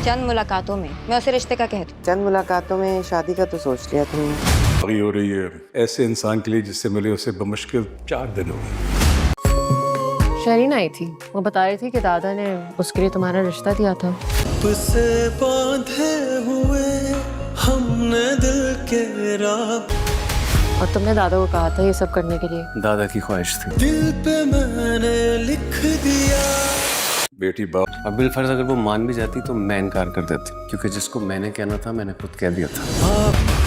चंद मुलाकातों में मैं उसे रिश्ते का कह दूं। चंद मुलाकातों में शादी का तो सोच लिया तुमने। अभी हो रही है ऐसे इंसान के लिए जिससे मिले उसे बमुश्किल 4 दिन हो गए। शरीन आई थी, वो बता रही थी कि दादा ने उसके लिए तुम्हारा रिश्ता दिया था। तुझसे बांधे हुए हमने दिल के राह, और तुमने दादा को कहा था ये सब करने के लिए। दादा की ख्वाहिश थी। दिल पे मैंने लिख दिया। बेटी बाप अब बिलफर्ज अगर वो मान भी जाती तो मैं इनकार कर देती, क्योंकि जिसको मैंने कहना था मैंने खुद कह दिया था।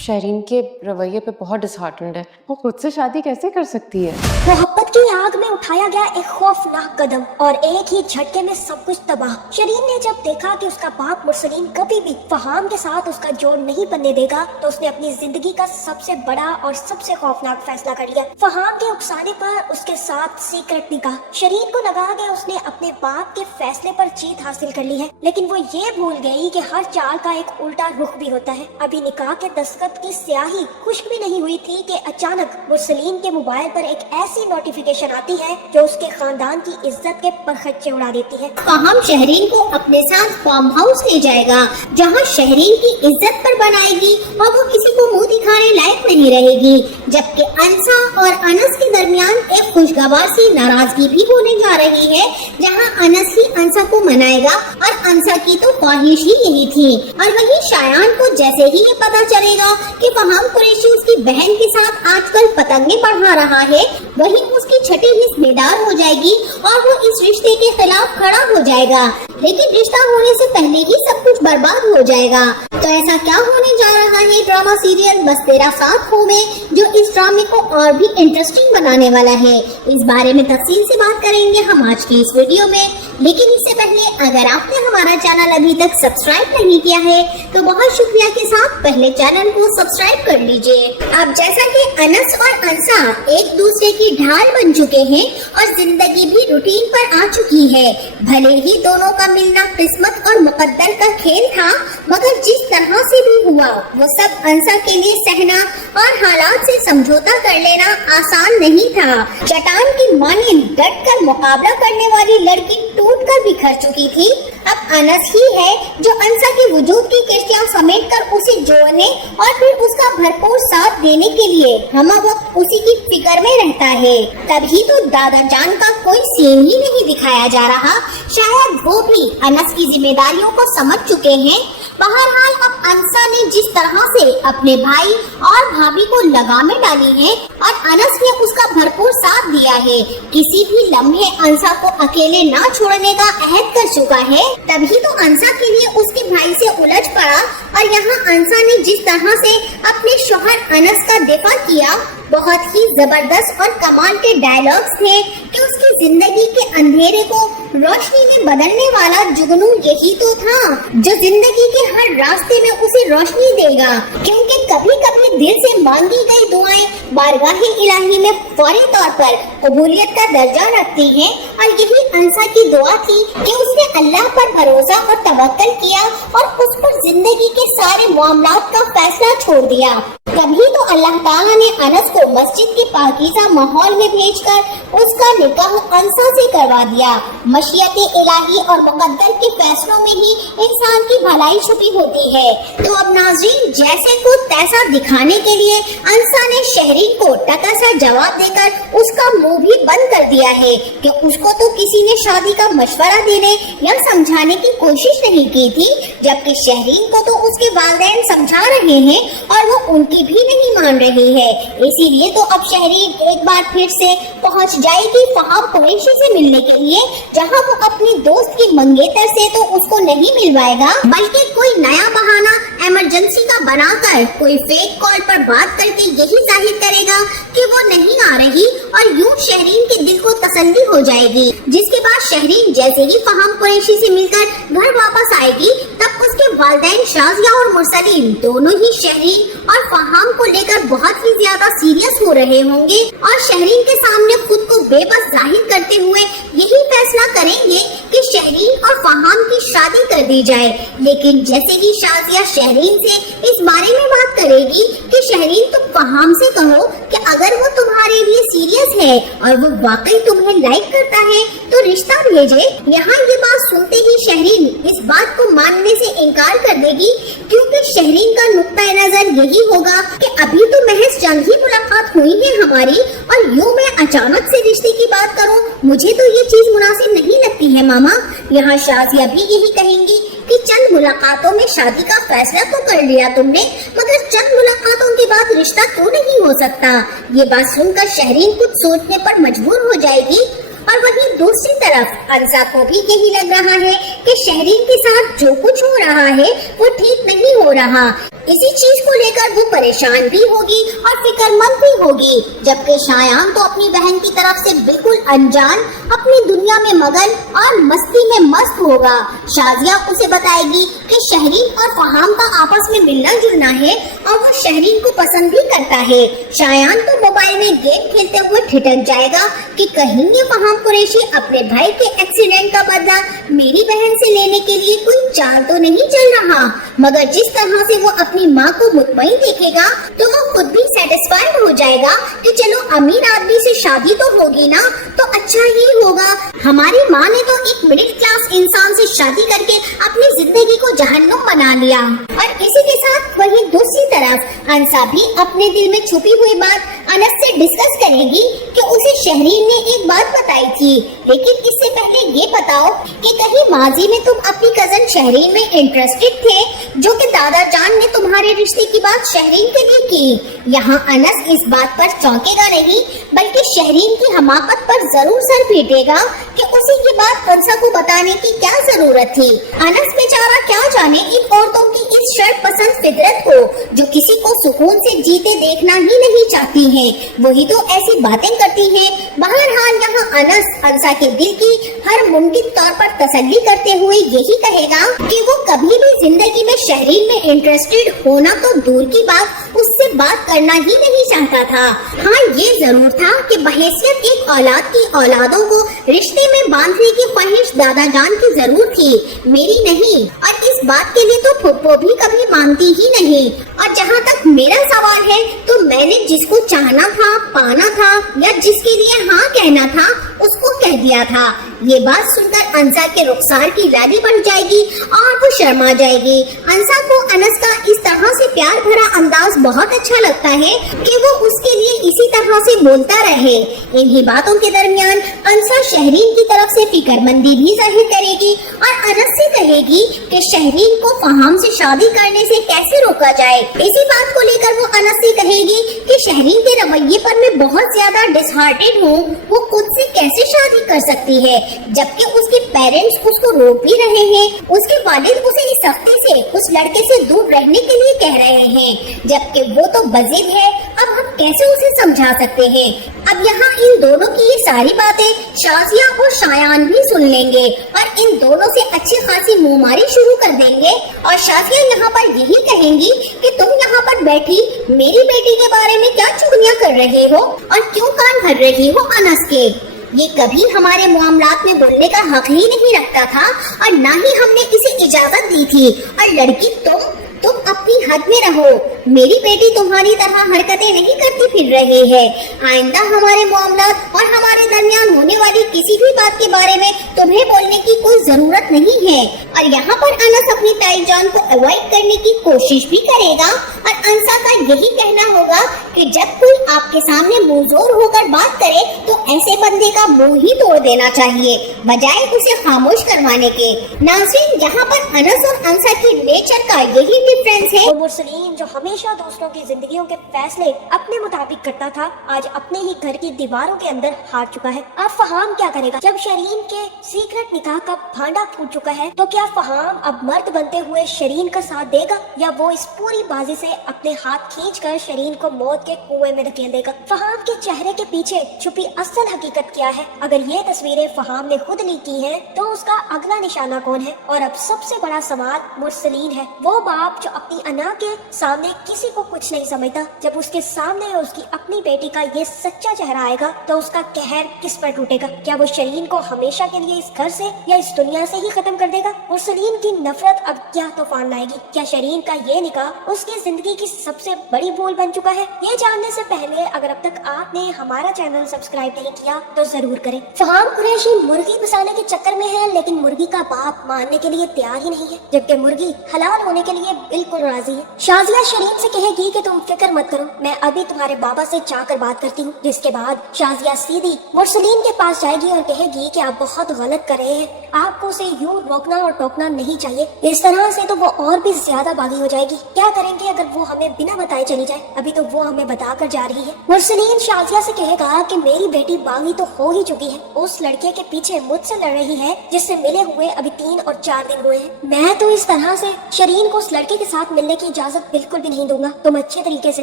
शरीन के रवैये पे बहुत डिसहार्टेंड है। वो खुद से शादी कैसे कर सकती है? मोहब्बत की आग में उठाया गया एक खौफनाक कदम और एक ही झटके में सब कुछ तबाह। शरीन ने जब देखा कि उसका बाप मुरसलीन कभी भी फहाम के साथ उसका जोड़ नहीं बनने देगा, तो उसने अपनी जिंदगी का सबसे बड़ा और सबसे खौफनाक फैसला कर लिया। फहाम के उकसाने पर उसके साथ सीक्रेट निकाह। शरीन को लगा कि उसने अपने बाप के फैसले पर जीत हासिल कर ली है, लेकिन वो ये भूल गई कि हर चाल का एक उल्टा रुख भी होता है। अभी निकाह के दस्तखत की स्याही खुश्क भी नहीं हुई थी कि अचानक मुरसलीन के मोबाइल पर एक ऐसी नोटिफिकेशन आती है जो उसके खानदान की इज्जत के परखच्चे उड़ा देती है। फहाम शहरीन को अपने साथ फार्म हाउस ले जाएगा, जहां शहरीन की इज्जत पर बनाएगी और वो किसी को मुंह दिखाने लायक नहीं रहेगी। जबकि अंसा और अनस के दरमियान एक खुशगवार सी नाराजगी भी होने जा रही है, जहां अनस ही अंसा को मनाएगा और अंसा की तो ख्वाहिश ही यही थी। और वहीं शायान को जैसे ही ये पता चलेगा कि फहाम कुरैशी उसकी बहन के साथ आजकल पतंगे बढ़ा रहा है, वहीं उसकी छठी हिस्सेदार हो जाएगी और वो इस रिश्ते के खिलाफ खड़ा हो जाएगा। लेकिन रिश्ता होने से पहले ही सब कुछ बर्बाद हो जाएगा। तो ऐसा क्या होने जा रहा है ड्रामा सीरियल बस तेरा साथ हो में, जो इस ड्रामे को और भी इंटरेस्टिंग बनाने वाला है? इस बारे में तफसील से बात करेंगे हम आज की इस वीडियो में। लेकिन इससे पहले अगर आपने हमारा चैनल अभी तक सब्सक्राइब नहीं किया है तो बहुत शुक्रिया के साथ पहले चैनल को सब्सक्राइब कर लीजिए। अब जैसा कि अनस और अंसा एक दूसरे की ढाल बन चुके हैं और जिंदगी भी रूटीन पर आ चुकी है, भले ही दोनों का मिलना किस्मत और मुकद्दर का खेल था, मगर जिस तरह से भी हुआ वो सब अंसा के लिए सहना और हालात से समझौता कर लेना आसान नहीं था। चट्टान की मानिंद डट कर मुकाबला करने वाली लड़की टूट कर बिखर चुकी थी। अब अनस ही है जो अंसा के वजूद की किश्तियां समेट कर उसे जोड़ने और फिर उसका भरपूर साथ देने के लिए हम वक्त उसी की फिक्र में रहता है। तभी तो दादा जान का कोई सीन ही नहीं दिखाया जा रहा। शायद वो भी अनस की जिम्मेदारियों को समझ चुके हैं। बहरहाल अब अंसा ने जिस तरह से अपने भाई और भाभी को लगामें डाली है और अनस ने उसका भरपूर साथ दिया है, किसी भी लम्हे अंसा को अकेले ना छोड़ने का अहद कर चुका है, तभी तो अंसा के लिए उसके भाई से उलझ पड़ा। और यहाँ अंसा ने जिस तरह से अपने शौहर अनस का दिफा किया, बहुत ही जबरदस्त और कमाल के डायलॉग्स थे कि उसकी जिंदगी के अंधेरे को रोशनी में बदलने वाला जुगनू यही तो था जो जिंदगी के हर रास्ते में उसे रोशनी देगा, क्योंकि कभी कभी दिल से मांगी गई दुआएं बारगाहे इलाही में फौरी तौर पर कबूलियत का दर्जा रखती हैं। और यही अंसा की दुआ थी कि उसने अल्लाह पर भरोसा और तवक्कल किया और उस पर जिंदगी के सारे मामलात का फैसला छोड़ दिया। तभी तो अल्लाह ताला ने अनस को मस्जिद के पाकीज़ा माहौल में भेजकर उसका निकाह अंसा से करवा दिया। मशीयत इलाही और मुकद्दर के फैसलों में ही इंसान की भलाई छुपी होती है। तो अब नाज़रीन, जैसे को तैसा दिखाने के लिए अंसा ने शहरीन को टका सा जवाब देकर उसका मुंह भी बंद कर दिया है कि उसको तो किसी ने शादी का मशवरा देने या समझाने की कोशिश नहीं की थी, जबकि शहरीन को तो उसके वालिदैन समझा रहे हैं और वो उनकी भी नहीं मान रही है। इसीलिए तो अब शहरीन एक बार फिर से पहुंच जाएगी फहाम कुरैशी से मिलने के लिए, जहां वो अपनी दोस्त की मंगेतर से तो उसको नहीं मिलवाएगा, बल्कि कोई नया बहाना इमरजेंसी का बनाकर कोई फेक कॉल पर बात करके यही जाहिर करेगा कि वो नहीं आ रही, और यूं शहरीन के दिल को तसल्ली हो जाएगी। जिसके बाद शहरीन जैसे ही फहाम कुरैशी से मिलकर घर वापस आएगी, तब उसके वालिदैन शाजिया और मुरसलीन दोनों ही शहरीन और फहाम को लेकर बहुत ही ज्यादा सीरियस हो रहे होंगे और शहरीन के सामने खुद को बेबस जाहिर करते हुए यही फैसला करेंगे कि शहरीन और फहाम की शादी कर दी जाए। लेकिन जैसे ही शाजिया शहरीन से इस बारे में बात करेगी कि शहरीन तुम फहाम से कहो कि अगर वो तुम्हारे लिए सीरियस है और वो वाकई तुम्हें लाइक करता है तो रिश्ता भेजे। यहाँ ये बात सुनते ही शहरीन इस बात को मानने से इनकार कर देगी, क्योंकि शहरीन का नुक्ता नजर यही होगा कि अभी तो महज चंद ही मुलाकात हुई है हमारी, और यूँ मैं अचानक से रिश्ते की बात करूँ, मुझे तो ये चीज मुनासिब नहीं लगती है मामा। यहाँ शाजिया भी यही कहेंगी कि चंद मुलाकातों में शादी का फैसला तो कर लिया तुमने, मगर चंद मुलाकातों के बाद रिश्ता क्यों नहीं हो सकता। ये बात सुनकर शहरीन कुछ सोचने पर मजबूर हो जाएगी। और वहीं दूसरी तरफ अंसा को भी यही लग रहा है कि शहरीन के साथ जो कुछ हो रहा है वो ठीक नहीं हो रहा। इसी चीज को लेकर वो परेशान भी होगी और फिक्रमंद भी होगी, जबकि शायान तो अपनी बहन की तरफ से बिल्कुल अनजान अपनी दुनिया में मगन और मस्ती में मस्त होगा। शाजिया उसे बताएगी कि शहरीन और फहाम का आपस में मिलना जुलना है और वो शहरीन को पसंद भी करता है। शायान तो मोबाइल में गेम खेलते हुए ठिठक जाएगा कि कहीं ये फहाम कुरैशी अपने भाई के एक्सीडेंट का बदला मेरी बहन से लेने के लिए कोई चाल तो नहीं चल रहा। मगर जिस तरह से वो अपनी माँ को मुतमईन देखेगा तो वो खुद भी सेटिस्फाइड हो जाएगा कि चलो अमीर आदमी से शादी तो होगी ना, तो अच्छा ही होगा। हमारी माँ ने तो एक मिडिल क्लास इंसान से शादी करके अपनी जिंदगी को जहन्नुम बना लिया। और इसी के साथ वहीं दूसरी तरफ अंसा भी अपने दिल में छुपी हुई बात अनस से डिस्कस करेगी कि उसे शहरीन ने एक बात बताई थी। लेकिन इससे पहले ये बताओ कि कहीं माजी में तुम अपनी कजन शहरीन में इंटरेस्टेड थे, जो कि दादा जान ने तुम्हारे रिश्ते की बात शहरीन के लिए की। यहाँ अनस इस बात पर चौंकेगा नहीं, बल्कि शहरीन की हमाकत पर जरूर सर पीटेगा कि उसे ये बात अंसा को बताने की क्या जरूरत थी। अनस बेचारा क्या जाने इन औरतों की इस शर्त पसंद फितरत को, जो किसी को सुकून से जीते देखना ही नहीं चाहती हैं, वही तो ऐसी बातें करती हैं। बहरहाल यहाँ अनस अंसा के दिल की हर मुमकिन तौर पर तसल्ली करते हुए यही कहेगा कि वो कभी भी जिंदगी में शहरीन में इंटरेस्टेड होना तो दूर की बात, उससे बात करना ही नहीं चाहता था। हाँ, ये जरूर था कि बहैसियत एक औलाद की औलादों को रिश्ते में बांधने की ख्वाहिश दादा जान की जरूर थी, मेरी नहीं। और इस बात के लिए तो फुप्पो भी कभी मानती ही नहीं। और जहाँ तक मेरा सवाल है, तो मैंने जिसको चाहना था, पाना था, या जिसके लिए हाँ कहना था, उसको कह दिया था। ये बात सुनकर अंसा के रुखसार की लाली बढ़ जाएगी और वो शर्मा जाएगी। अंसा को अनस का इस तरह से प्यार भरा अंदाज बहुत अच्छा लगता है कि वो उसके लिए इसी तरह से बोलता रहे। इन्हीं बातों के दरमियान अंसा शहरीन की तरफ से फिक्रमंदी भी जाहिर करेगी और अनस से कहेगी कि शहरीन को फहाम से शादी करने से कैसे रोका जाए। इसी बात को लेकर वो अनस से कहेगी कि शहरीन के रवैये पर मैं बहुत ज्यादा डिसहार्टेड हूँ, वो खुद से कैसे शादी कर सकती है, जबकि उसके पेरेंट्स उसको रोक भी रहे हैं। उसके वालिद उसे इस सख्ती से उस लड़के से दूर रहने के लिए कह रहे हैं, जबकि वो तो बज़िद है। अब हम कैसे उसे समझा सकते हैं। अब यहाँ इन दोनों की ये सारी बातें शाजिया और शायान भी सुन लेंगे और इन दोनों से अच्छी खासी मुंहमारी शुरू कर देंगे। और शाजिया यहाँ पर यही कहेंगी कि तुम यहाँ पर बैठी मेरी बेटी के बारे में क्या चुगलियाँ कर रहे हो और क्यों कान भर रही हो अनस के। ये कभी हमारे मामलात में बोलने का हक ही नहीं रखता था और ना ही हमने इसे इजाजत दी थी। और लड़की तुम अपनी हद में रहो, मेरी बेटी तुम्हारी तरह हरकतें नहीं करती फिर रही है। आइंदा हमारे मामलात और हमारे दरमियान होने वाली किसी भी बात के बारे में तुम्हें बोलने की कोई जरूरत नहीं है। और यहाँ पर अनस अपनी ताई जान को अवॉइड करने की कोशिश भी करेगा और अंसा का यही कहना होगा कि जब कोई आपके सामने मुंहजोर होकर बात करे तो ऐसे बंदे का मुंह ही तोड़ देना चाहिए, बजाय उसे खामोश करवाने के। नाज़रीन, यहाँ पर अनस और अंसा की नेचर का यही डिफरेंस है। मुरसलीन जो हमेशा दूसरों की जिंदगियों के फैसले अपने मुताबिक करता था, आज अपने ही घर की दीवारों के अंदर हार चुका है। अब फहाम क्या करेगा जब शरीन के सीक्रेट निकाह का भांडा फूट चुका है? तो क्या फहाम अब मर्द बनते हुए शरीन का साथ देगा या वो इस पूरी बाजी से अपने हाथ खींचकर शरीन को मौत के कुएं में धकेल देगा? फहाम के चेहरे के पीछे छुपी असल हकीकत क्या है? अगर ये तस्वीरें फहाम ने खुद ली की हैं, तो उसका अगला निशाना कौन है? और अब सबसे बड़ा सवाल मुरसलीन है, वो बाप जो अपनी अना के सामने किसी को कुछ नहीं समझता। जब उसके सामने उसकी अपनी बेटी का ये सच्चा चेहरा आएगा तो उसका कहर किस पर टूटेगा। क्या वो शरीन को हमेशा के लिए इस घर से या इस दुनिया से ही खत्म कर देगा। और शरीन की नफरत अब क्या तूफान लाएगी। क्या शरीन का ये निकाह उसकी जिंदगी की सबसे बड़ी भूल बन चुका है। ये जानने से पहले अगर अब तक आपने हमारा चैनल सब्सक्राइब नहीं किया तो जरूर करें। फहाम कुरैशी मुर्गी बसाने के चक्कर में है, लेकिन मुर्गी का बाप मानने के लिए तैयार ही नहीं है, जबकि मुर्गी हलाल होने के लिए बिल्कुल राजी है। शाजिया शरीन से कहेगी कि तुम फिक्र मत करो, मैं अभी तुम्हारे बाबा से जाकर बात करती हूँ। जिसके बाद शाजिया सीधी मुरसलीन के पास जाएगी और कहेगी कि आप बहुत गलत कर रहे हैं, आपको उसे यूं रोकना और टोकना नहीं चाहिए। इस तरह से तो वो और भी ज्यादा बागी हो जाएगी। क्या करेंगे अगर वो हमें बिना बताए चली जाए। अभी तो वो हमें बता कर जा रही है। मुरसलीन शाजिया से कहेगा कि मेरी बेटी बागी तो हो ही चुकी है, उस लड़के के पीछे मुझसे लड़ रही है जिससे मिले हुए अभी 3 और 4 दिन हुए हैं। मैं तो इस तरह से शरीन को उस लड़के के साथ मिलने की इजाजत बिल्कुल भी नहीं दूंगा। तुम अच्छे तरीके से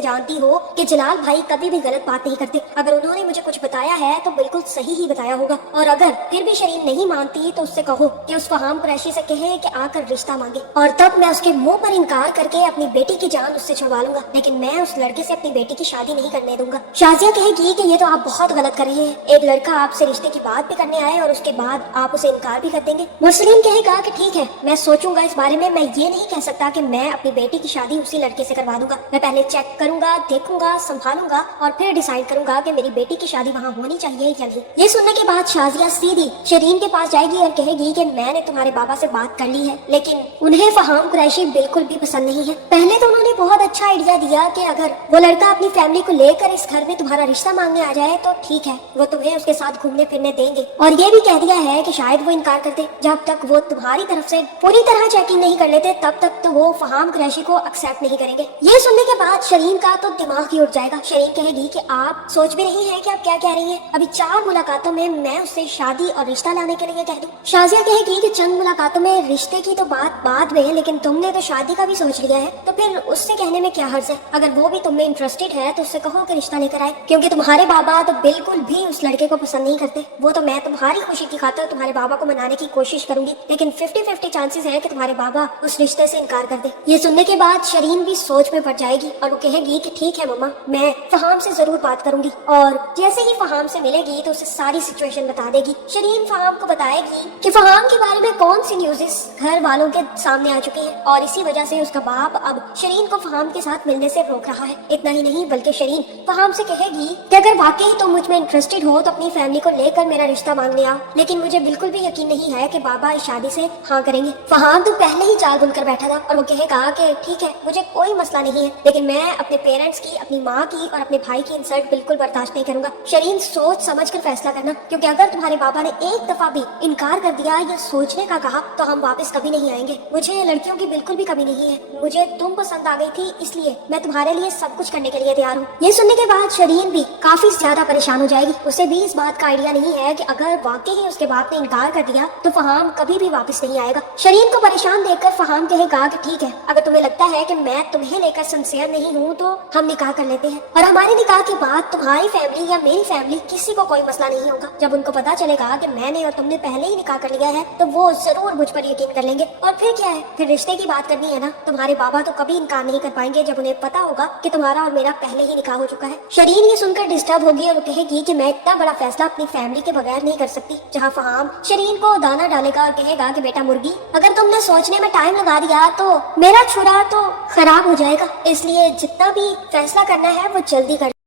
जानती हो कि जलाल भाई कभी भी गलत बात नहीं करते। अगर उन्होंने मुझे कुछ बताया है तो बिल्कुल सही ही बताया होगा। और अगर फिर भी शरीन नहीं मानती तो उससे कहो कि उस फहाम कुरैशी से कहे कि आकर रिश्ता मांगे, और तब मैं उसके मुंह पर इनकार करके अपनी बेटी की जान उससे छुड़वा लूंगा। लेकिन मैं उस लड़के से अपनी बेटी की शादी नहीं करने दूंगा। शाजिया कहेगी कि ये तो आप बहुत गलत कर रहे हैं। एक लड़का आपसे रिश्ते की बात भी करने आए और उसके बाद आप उसे इनकार भी कर देंगे। मुरसलीन कहेगा कि ठीक है, मैं सोचूंगा इस बारे में। मैं ये नहीं कह सकता कि मैं अपनी बेटी की शादी उसी लड़के से करवा दूंगा। मैं पहले चेक करूंगा, देखूंगा, संभालूंगा और फिर डिसाइड करूंगा कि मेरी बेटी की शादी वहाँ होनी चाहिए या नहीं। ये सुनने के बाद शाजिया सीधी शरीन के पास जाएगी और कहेगी कि मैंने तुम्हारे बाबा से बात कर ली है, लेकिन उन्हें फहाम कुरैशी बिल्कुल भी पसंद नहीं है। पहले तो उन्होंने बहुत अच्छा आइडिया दिया कि अगर वो लड़का अपनी फैमिली को लेकर इस घर में तुम्हारा रिश्ता मांगने आ जाए तो ठीक है, वो तुम्हें उसके साथ घूमने फिरने देंगे। और ये भी कह दिया है कि शायद वो इनकार कर दे। जब तक वो तुम्हारी तरफ से पूरी तरह चेकिंग नहीं कर लेते तब तक तो वो फहाम कुरैशी को एक्सेप्ट नहीं करेंगे। ये सुनने के बाद शरीन का तो दिमाग ही उठ जाएगा। शरीन कहेगी कि आप सोच भी नहीं है कि आप क्या कह रही हैं। अभी 4 मुलाकातों में मैं उससे शादी और रिश्ता लाने के लिए कह दूं। शाजिया कहेगी कि चंद मुलाकातों में रिश्ते की तो बात बाद में है, लेकिन तुमने तो शादी का भी सोच लिया है, तो फिर उससे कहने में क्या हर्ज है। अगर वो भी तुम में इंटरेस्टेड है तो उससे कहो कि रिश्ता लेकर आए, क्योंकि तुम्हारे बाबा तो बिल्कुल भी उस लड़के को पसंद नहीं करते। वो तो मैं तुम्हारी खुशी की खातिर तुम्हारे बाबा को मनाने की कोशिश करूंगी, लेकिन 50-50 चांसेस है कि तुम्हारे बाबा उस रिश्ते से इनकार कर दे। ये सुनने के बाद शरीन भी सोच में पड़ जाएगी और वो कहेगी कि ठीक है मम्मा, मैं फहाम से जरूर बात करूंगी। और जैसे ही फहाम से मिलेगी तो उसे सारी सिचुएशन बता देगी। शरीन फहाम को बताएगी कि फहाम के बारे में कौन सी न्यूज़ेस घर वालों के सामने आ चुकी है और इसी वजह से उसका बाप अब शरीन को फहाम के साथ मिलने से रोक रहा है। इतना ही नहीं बल्कि शरीन फहाम से कहेगी कि अगर वाकई तुम मुझ में इंटरेस्टेड हो तो अपनी फैमिली को लेकर मेरा रिश्ता मांगने आओ, लेकिन मुझे बिल्कुल भी यकीन नहीं है कि बाबा इस शादी से हाँ करेंगे। फहाम तो पहले ही चाल बुनकर बैठा था और वो कहेगा कि ठीक है, मुझे कोई मसला नहीं है, लेकिन मैं अपने पेरेंट्स की, अपनी माँ की और अपने भाई की इंसल्ट बिल्कुल बर्दाश्त नहीं करूंगा। शरीन सोच समझ कर फैसला करना, क्योंकि अगर तुम्हारे बाबा ने एक दफा भी इनकार कर दिया या सोचने का कहा तो हम वापस कभी नहीं आएंगे। मुझे लड़कियों की बिल्कुल भी कमी नहीं है, मुझे तुम पसंद आ गई थी, इसलिए मैं तुम्हारे लिए सब कुछ करने के लिए तैयार हूँ। ये सुनने के बाद शरीन भी काफी ज्यादा परेशान हो जाएगी। उसे भी इस बात का आइडिया नहीं है कि अगर वाकई ही उसके बाप ने इनकार कर दिया तो फहाम कभी भी वापस नहीं आएगा। शरीन को परेशान देखकर फहाम कहेगा कि ठीक है, अगर तुम्हें लगता है कि मैं तुम्हें लेकर सिंसियर नहीं हूँ तो हम निकाह कर लेते हैं, और हमारे निकाह के बाद तुम्हारी फैमिली या मेरी फैमिली किसी को कोई मसला नहीं होगा। जब उनको पता चलेगा कि मैंने और तुमने पहले ही निकाह कर लिया है तो वो जरूर मुझ पर यकीन कर लेंगे। और फिर क्या है, फिर रिश्ते की बात करनी है ना, तुम्हारे बाबा तो कभी इनकार नहीं कर पाएंगे जब उन्हें पता होगा कि तुम्हारा और मेरा पहले ही निकाह हो चुका है। शरीन ये सुनकर डिस्टर्ब होगी और वो कहेगी कि मैं इतना बड़ा फैसला अपनी फैमिली के बगैर नहीं कर सकती। जहाँ फहाम शरीन को दाना डालेगा और कहेगा कि बेटा मुर्गी, अगर तुमने सोचने में टाइम लगा दिया तो मेरा छुरा तो खराब हो जाएगा, इसलिए जितना भी फैसला करना है वो जल्दी कर।